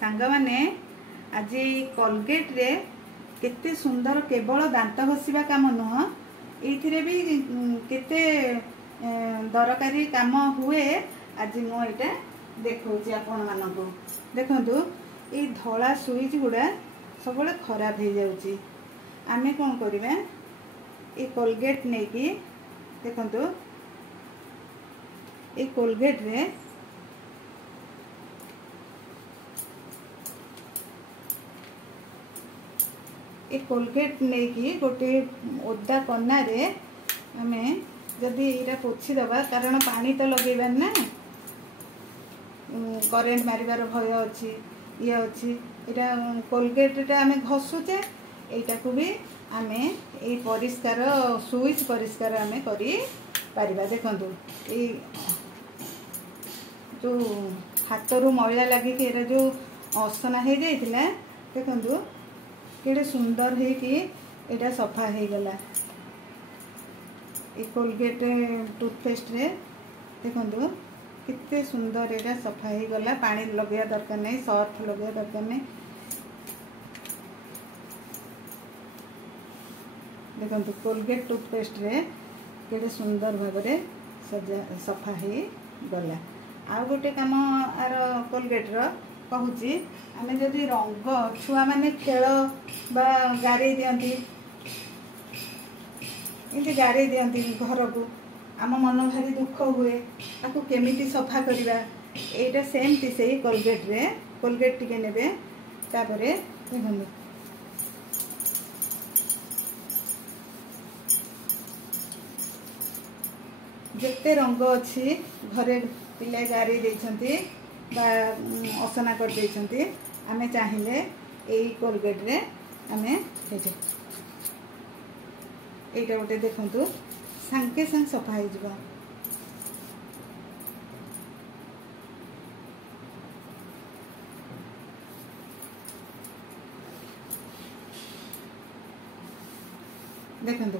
सांग माने आज कोलगेट रे केते सुंदर केवल दांत घसीबा काम नुह ये भी केते दरकारी काम हुए। आज मुझे देखा आपण मानक देखु ये धला सुइच गुड़ा सब खराब हो जाऊँगी। आमे कौन करिबा ये कोलगेट नहीं कि देखु ये कोलगेट रे ये कोलगेट नहीं कि गोटे ओदा कना रे आमे जदि ये पोछि दबा कारण पानी तो लगेबार ना करेंट मारिबार भय अच्छी ये अच्छी इटा कोलगेट आमे घसुचे एटा को भी आमे ए परिष्कार सुइच परिष्कार आमे करी पारिबा। देखंतु ए जो हाथ रू मैला लगी कि जो असना हो जाइतिला देखंतु केड़े सुंदर है कि एटा सफा हो गला। ए कोलगेट टूथपेस्ट रे देखंतु कितने सुंदर एटा सफा हो गला। पानी लगे दरकार नहीं, सर्फ लगे दरकार नहीं। देखंतु कोलगेट टूथपेस्ट रे केड़े सुंदर भाव में सफा हो गला। आ गोटे कम आर कोलगेट रो कहूची आमे जदि रंग छुआ माने खेल बा गारे दियंती इनके गारे दियंती घर को आम मन भारी दुख हुए ताकू केमिति सफा करिबा एटा सेमती से कोलगेट रे कोलगेट टिके नेबे तापरे देखंतु जेते रंग अच्छी घरे पिले गारे देछंती बा असना कर देछंती आमे चाहिले एई कोलगेट रे आमे हेजे एटा गोटे देखंतु सांगे सांग सफा हो जिवो। देखंतु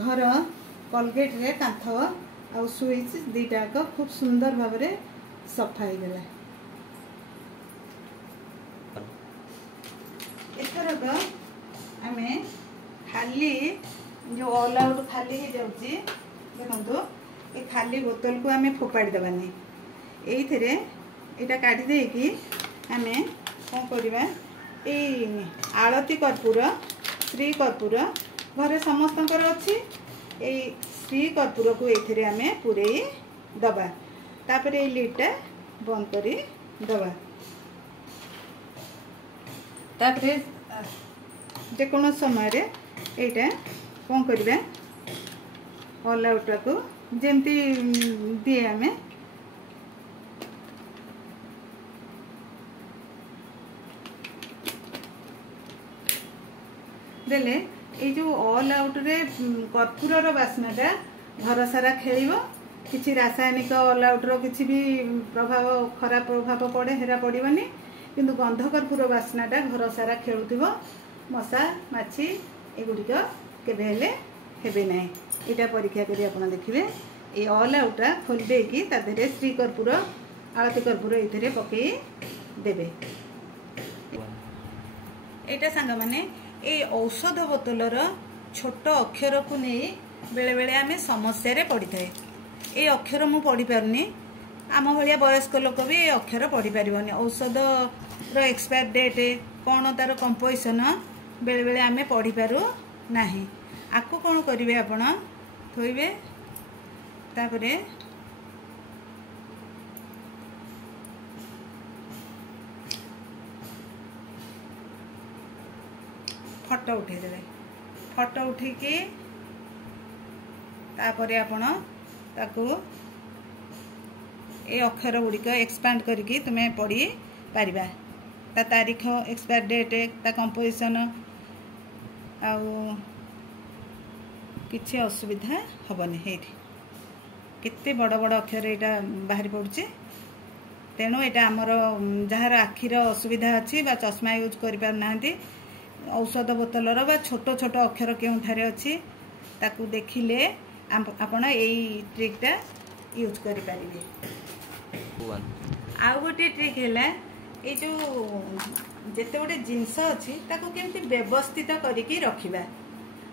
घर कोलगेट रे कांथ आ सुइच दीटा को खूब सुंदर भाव में सफा हो गला। एथर तो आमे खाली जो ऑल आउट खाली हो जाउची देखंतु ए खाली बोतल को आमे फोपाड़ी दबानी एइथरे एटा काढी दे कि आमे कोन करिबा ए आळती कर्पूर श्री कर्पूर घरे समस्तंकर अछि ए श्री कर्पूर को एइथरे आमे पुरे दबा तापरे ए लिडटा बंद करी दबा तापरे जेकोन समय रे एटा कौन करिबा ऑल आउट को जेमती दिए आमे देले ए जो ऑल आउट रे कर्पूर रो बास्नाटा घर सारा खेलिबो किछि रासायनिक ऑल आउट रो किछि भी प्रभाव खराब प्रभाव पड़े हेरा पड़िबनी किंतु गंध कर्पूर बास्नाटा घर सारा खेलुथिबो मशा माछी एगुड़िक केबे हेले हेबे नाही। एटा परीक्षा करी आपण देखिबे ए ऑल आउटा खोल दे कि ता देरे श्री कर्पूर आळती कर्पूर एथिरे पकई देबे। एटा संग माने ए औषध बोतलर छोट अक्षर को नहीं बेले बेले आमे समस्या रे पड़ी थाए। ए अक्षर मु पढ़ी पारुनी आम भलिया वयस्क लोक भी ए अक्षर पढ़ी पारिबनी। औषध रो एक्सपायर डेट कौन तार कंपोजिशन बेले बेले आमे पढ़ी पारु नाही। आको कौन करिवे आपण थोइबे तापरे फोटो उठे देबे। फोटो उठेकी तापरे आपण ताकू ए अक्षर गुड़िक एक्सपांड करके तुम्हें पढ़ी पारिबा ता तारीख एक्सपायर डेट ता कंपोजिशन आउ किछि असुविधा हबनी। हेठी केते बड़ बड़ अक्षर एटा बाहरी पड़ुचे तेणु एटा हमर जहार आखिर असुविधा अछि बा चश्मा यूज करि पार नांती औषध बोतलर बा छोट छोट अक्षर केउ थारे अछि ताकू देखिले आपण एई ट्रिकटा यूज करि पारिबे। आउ गोटे ट्रिक है ये जो जिते गोटे जिनस अच्छी ताको केमती व्यवस्थित करके रखिबा।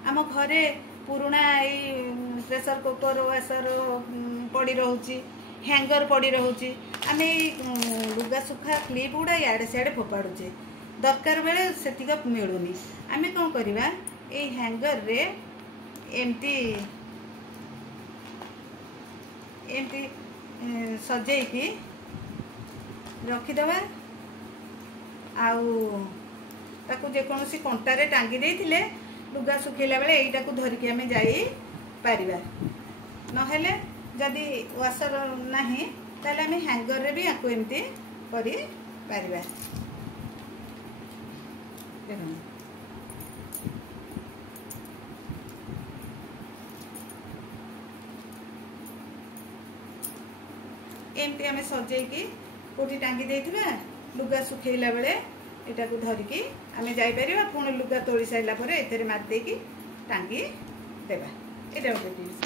आम घरे पुराना ये प्रेशर कुकर वासर पड़ी रोची, हैंगर पड़ी रोची, आम लुगा सुखा क्लिप गुड़ा इे सियाड़े फोपाड़ुचे, दरकार बेले सेतिक मिलूनी। आम कौन करवा ये हैंगर रे एमती एमती सजेकी रखीदबा। ताकू जेकोसी कंटारे टांगी देथिले लुगा सुखेला बेले एटा को धरिकी आमे जाई परिबा। नहेले जदि वाशर नाही ताले आमे हैंगर रे भी आको एमती करि परिबा। देखो एमती आमे सजेकी कोठी टांगी देथिबा, लुगा सुखेला बेले एटा को धरिकी आमे जाई परिबा। पुणी लुगा तोड़ी साइला परे एतरे मार देकी टांगी देबा। एटा गोटे टिप्स।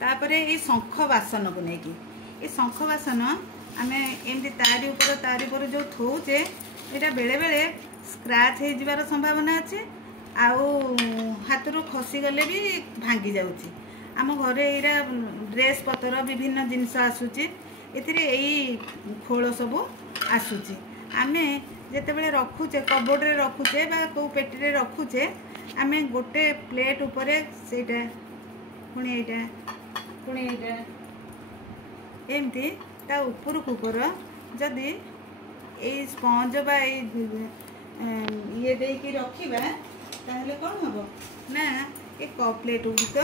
तापरे ए शंख बासन को नेकी ए शंख बासन आमे एमती तारी ऊपर जो थौचे एटा बेले बेले स्क्रैच हे जिवार संभावना अछि। हाथ खसी गले भी भांगी जाउची। आम घरे एरा ड्रेस पतर विभिन्न जिनस आसुची, एथिरे एई खोल सब आसुची। आमे जेतेबेले रखुचे कबोर्ड रे रखुचे बा को पेटी रे रखुचे, आमे गोटे प्लेट उपरे सेटा पुणी एटा एमती ता ऊपर कुकर जदि ए स्पंज बा ये देकी रखिबा ताहले कोन हबो ना ए कप प्लेट उत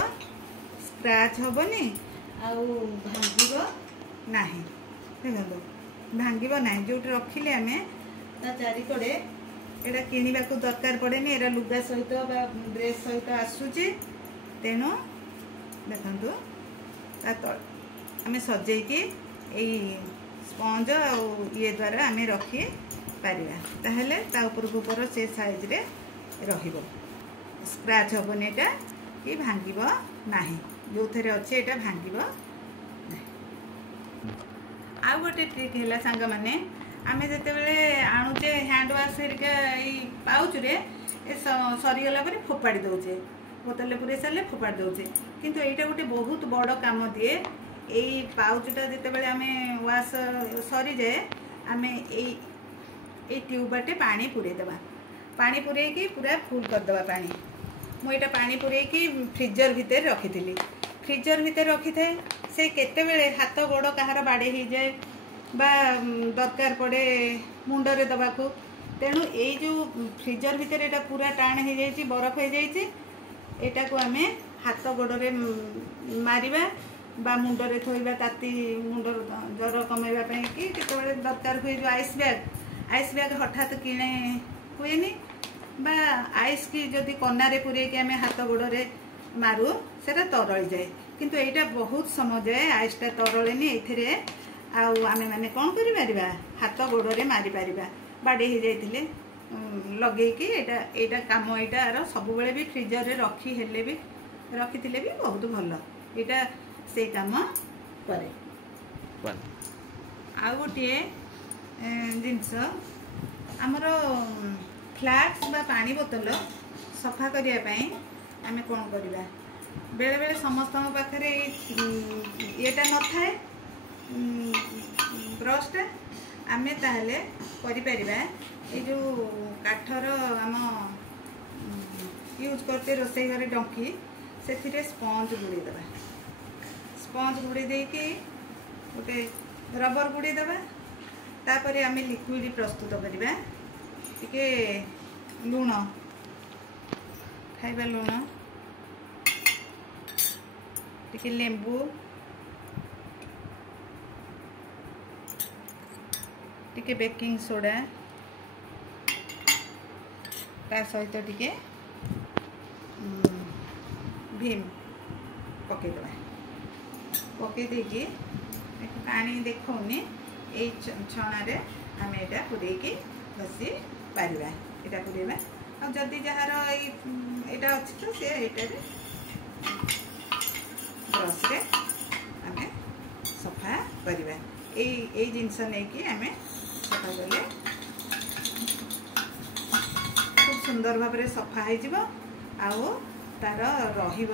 स्क्रैच हबनी आउ भांगिबो नाही। देखो भांगिबो नाही, जोट रखिले आमे ता चारिकड़े एटा किनिबा को दरकार पड़ेनी। एरा लुगा सहित बा ड्रेस सहित आसुची, तेणु देखंतु ता आमे सजेकी ए स्पंज ये द्वारा आमे रखी पारिबा। ताहले ता ऊपर से साइज रे रहिबो, स्क्रैच हबनी एटा कि भांगिबो नाही। जो थरे अच्छे एटा भांगिबो नाही। आ गोटे ट्रिक हैला सांग माने आमे जेते बेले आणुचे हैंड वाश हेरिका ई पाउच रे ए सरी गला परे फोपाड़ी दउचे, बोतल पुरे साले फोपाड़ी दउचे। किंतु एटा गोटे बहुत बड़ काम दिए। एई पाउचटा जेते बेले आमे वाश सरी जाए आमे एई ट्यूब बाटे पानी पुरे देबा। पानी पुरे की पूरा फुल कर देबा पानी। मु एटा पानी पुरे की फ्रीजर भीतर रखिथिली। फ्रीजर भीतर रखी थाए से केते बेले हाथ गोड़ कहार बाड़े ही जाए बा दरकार पड़े मुंडरे दबाकू। तेणु ये जो फ्रीजर भीतर एटा पूरा टाण हो जाइए, बरफ हो जाइए, एटा को आमे हाथ गोड़े मारिबा बा मुंडरे थोइबा। ताती मुंडर ज्वर कमेबा पई कि केते दरकार हुए जो आइस बैग हठात किणे हुएनी बा आइस की जदि कनारे पुरे कि आमे हाथ गोड़े मारू सेटा तरल जाए। किंतु एटा बहुत समय जाए आइसटा तरलेनी। एथिरे आमे माने कौन करि पारिबा हाथ गोड़े मारी पारिबा। बाड़े हो जाइथिले लगेकी एटा काम एटार सब बेले भी फ्रीजर रे रखी हेले भी रखिथिले भी बहुत भल एटा से काम करे। आ गोटे जिनस आमर फ्लास्क बा पानी बोतल सफा करिया पई आमे कोन करिबा। बेले बेले समस्त पाखरे एटा न थाए ब्रशटा, आमे ताहले करि परिबा ए जो काठर आम यूज करते रोसई घरे डंकी से स्पंज गुड़ी देबा। स्पंज गुड़ी देकी गोटे रबर गुड़ी देबा। तापरे आमे लिक्विड प्रस्तुत करिबा। टिके लूण खाइबा, लूण टिके लेंबू, टिके बेकिंग सोडा, ता सहित टिके भीम पकईदे। पकई देकी पानी देखौनी ए छणारे आम एटा पुरेकी घसी पारिबा। एटा पुरेबा आ जदि जहार एटा अछि तो से एटारे ब्रश रे आमे सफा करिबा। ए जिनस नेकी आमे सफा कले खूब सुंदर भाव में सफा हो तार रही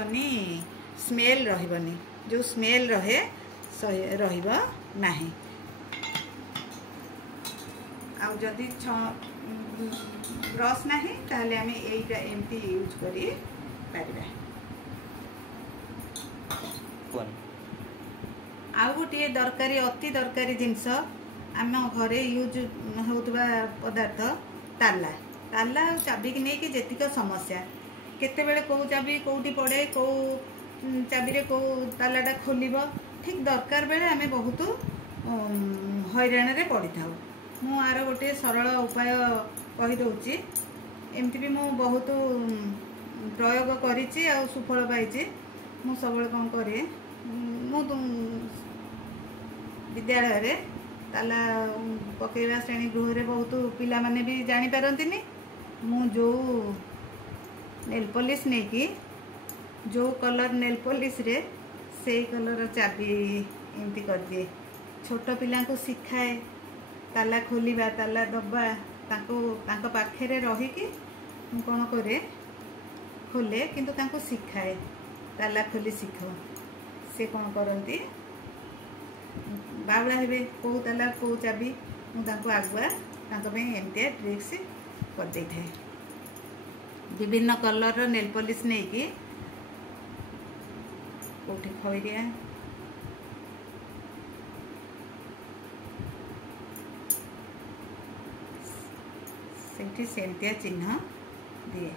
स्मेल रही जो स्मेल रहे ना आदि ब्रश ना ताहले आम यहीटा एमती यूज करी पारिबा। आउ गोटे दरकारी अति दरकारी जिनस आम घरे यूज होतबा पदार्थ ताला ताला चाबी की नहीं कि जेतिक समस्या केतेबेले कौ चाबी कौटी पड़े कौ चाबी रे कौ तालाटा खोलिबो ठीक दरकार बेले आमे बहुत हैरान रे पड़ी थाउ। मु आर गोटे सरल उपाय कहि दउची एमती भी मु बहुत प्रयोग करिछि आ सुफल पाइछि। मु सबले कोन करे मु विद्यालय रे ताला पकेवा श्रेणी गृह रे बहुत पिला माने भी जानि पारंतिनी मु जो नेल पॉलिश नहीं कि जो कलर नेल पॉलिश रे से कलर चाबी एमती कर दिए छोट पिला को सिखाए ताला खोलिबा ताला दबा ताको पाखे रही कि कौन करे खोले किंतु ताको सिखाए ताला खोली शिख से कौन करती बावड़ा हे कौ ताला कौ चाबी मुझे आगुआ एमती ट्रिक्स कर दे थाए। विभिन्न कलर नेल पॉलिश नहीं कि कौटी खैरिया से सेमतिया चिन्ह दिए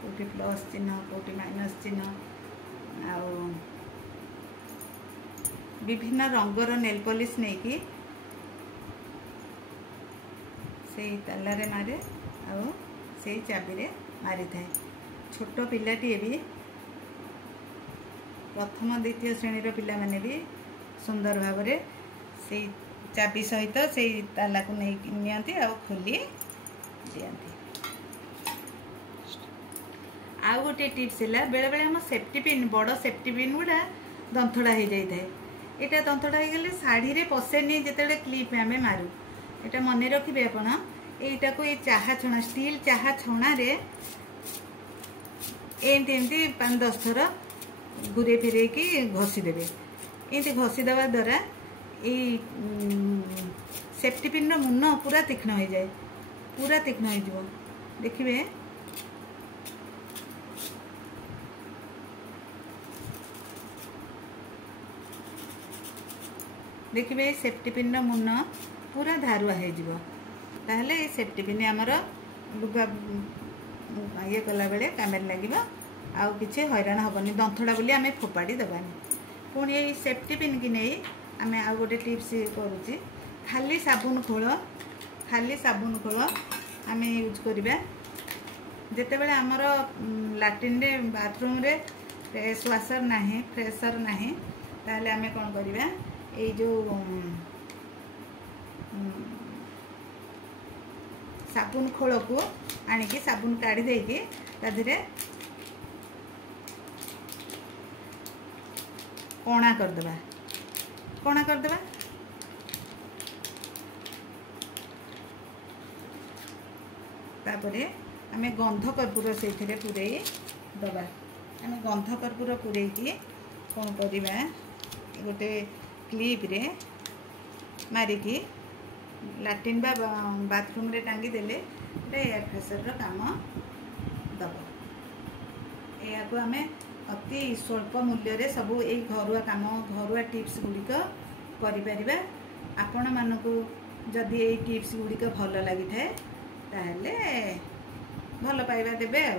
कौटी प्लस चिन्ह कौटी माइनस चिन्ह आ विभिन्न रंगर नेल पॉलिश नहीं कि से ताला रे मारे आ से चाबी रे मारी थाए। छोट पिलाटी भी प्रथम द्वितीय श्रेणी पिला माने भी सुंदर भाव में से चाबी सहित से ताला को नहीं नियंती आ खोली दियंती। आ गोटे टिप्स है बेले बेले हम सेफ्टी पिन बड़ सेफ्टी पिन गुड़ा दंथड़ा हो जाए यहाँ दंथड़ा हो गले शाढ़ी रे पसेनी जिते क्लिप आम मारू यहाँ मन रखिए आपण यहीटा को ये चाहा छणा स्टील चाहा छणा रे एमती 5-10 थर घूरे फिरे कि घसीदेवे एमती घसीदेवा द्वारा सेफ्टी पिन मुन पूरा तीक्ष्ण हो जाए पूरा तीक्ष्ण हो देखिए देखिए सेफ्टी पिन मुन पूरा धारुआ हो ताहले सेफ्टी पिन आमर लुगा ये कला बेले काम लगे आउ कि हैरान हेनी दंथड़ा बोली आम फोपाड़ी देवानी पुणी ये सेफ्टी पिन की नहीं आम आ गोटे टिप्स करुच्ची खाली साबुन खोल आम यूज करवा जिते बड़े आमर लाट्रिन रे बाथरूम रे फ्रेश वाशर ना फ्रेशर ना ताहले आम कौन करवा ये जो साबुन खोल को आणिकी साबुन काढ़ी देकी ताधरे कणा करदेबा तापरे आमे गंध कर्पूर से पूरे दबा आमे गंध कर्पूर पूरे कौन करवा गोटे क्लिप रे मारिकी लाट्रिन बा बाथरूम रे टांगी देले एयर फ्रेशर काम दब या को आमे अति स्वल्प मूल्य रे सबू यही घरुआ काम घरुआ टिप्स गुड़िक करिपरिबा। आपण मानकु जदि यही टिप्स गुड़िक भल लगी थाए ताहले भल पाइबा देबे आ।